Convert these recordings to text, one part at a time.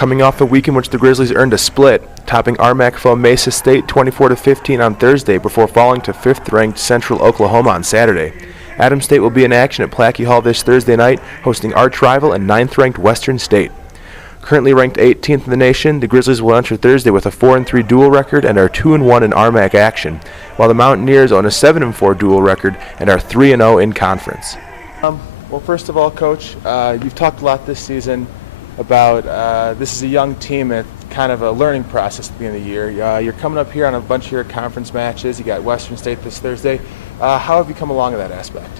Coming off a week in which the Grizzlies earned a split, topping RMAC foe Mesa State 24-15 on Thursday before falling to 5th-ranked Central Oklahoma on Saturday. Adams State will be in action at Plackey Hall this Thursday night, hosting arch-rival and 9th-ranked Western State. Currently ranked 18th in the nation, the Grizzlies will enter Thursday with a 4-3 dual record and are 2-1 in RMAC action, while the Mountaineers own a 7-4 dual record and are 3-0 in conference. Well, first of all, Coach, you've talked a lot this season about this is a young team and kind of a learning process at the end of the year. You're coming up here on a bunch of your conference matches. You got Western State this Thursday. How have you come along in that aspect?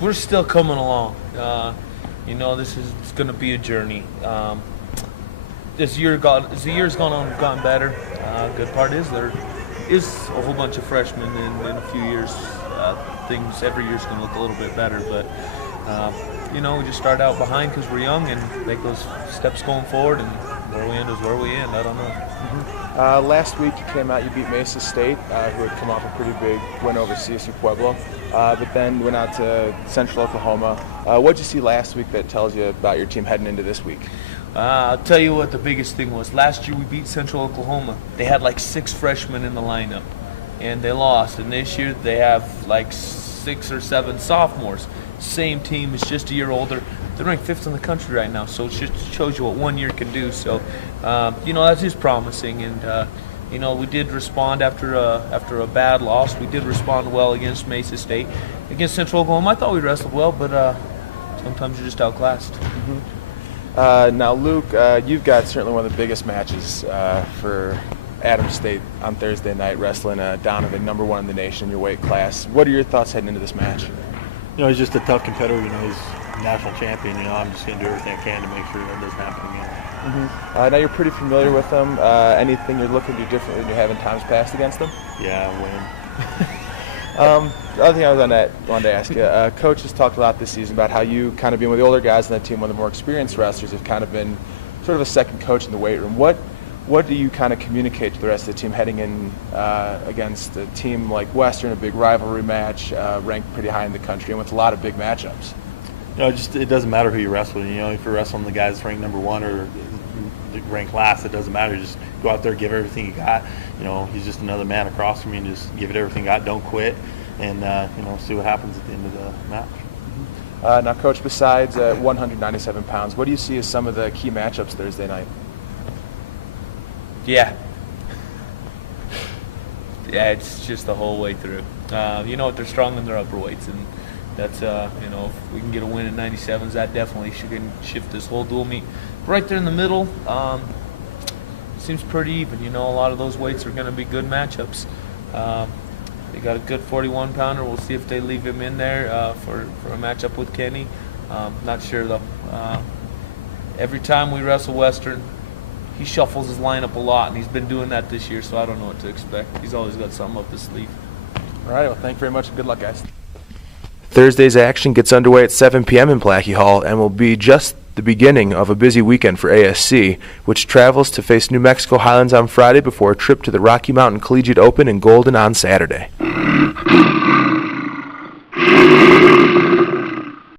We're still coming along. This is going to be a journey. As the year's gone on, we've gotten better. Good part is there is a whole bunch of freshmen in a few years. Things every year's going to look a little bit better, but we just start out behind because we're young and make those steps going forward, and where we end is where we end. I don't know. Last week you came out, you beat Mesa State, who had come off a pretty big win over CSU Pueblo, but then went out to Central Oklahoma. What did you see last week that tells you about your team heading into this week? I'll tell you what the biggest thing was. Last year we beat Central Oklahoma. They had like 6 freshmen in the lineup, and they lost. And this year they have like 6 or 7 sophomores. Same team, it's just a year older. They're ranked 5th in the country right now, so it just shows you what 1 year can do. So, that's just promising. And we did respond after a bad loss. We did respond well against Mesa State. Against Central Oklahoma, I thought we wrestled well, but sometimes you're just outclassed. Now, Luke, you've got certainly one of the biggest matches for Adams State on Thursday night, wrestling Donovan, number 1 in the nation in your weight class. What are your thoughts heading into this match? He's just a tough competitor. He's national champion. I'm just going to do everything I can to make sure that doesn't happen again. Now you're pretty familiar with them. Anything you're looking to do differently than you have in times past against them? Yeah, win. The other thing I wanted to ask you, Coach has talked a lot this season about how you kind of being with the older guys on that team, one of the more experienced wrestlers, have kind of been sort of a second coach in the weight room. What do you kind of communicate to the rest of the team heading in against a team like Western, a big rivalry match, ranked pretty high in the country and with a lot of big matchups? It doesn't matter who you wrestle. If you're wrestling the guy that's ranked number 1 or ranked last, it doesn't matter. Just go out there, give everything you got. He's just another man across from you, and just give it everything you got. Don't quit, and see what happens at the end of the match. Now, Coach, besides 197 pounds, what do you see as some of the key matchups Thursday night? Yeah, it's just the whole way through. They're strong in their upper weights, and that's if we can get a win at 97s, that definitely should shift this whole dual meet. Right there in the middle, seems pretty even. A lot of those weights are going to be good matchups. They got a good 41-pounder. We'll see if they leave him in there for a matchup with Kenny. Not sure though. Every time we wrestle Western, he shuffles his lineup a lot, and he's been doing that this year, so I don't know what to expect. He's always got something up his sleeve. All right, well, thank you very much, and good luck, guys. Thursday's action gets underway at 7 p.m. in Plackey Hall and will be just the beginning of a busy weekend for ASC, which travels to face New Mexico Highlands on Friday before a trip to the Rocky Mountain Collegiate Open in Golden on Saturday.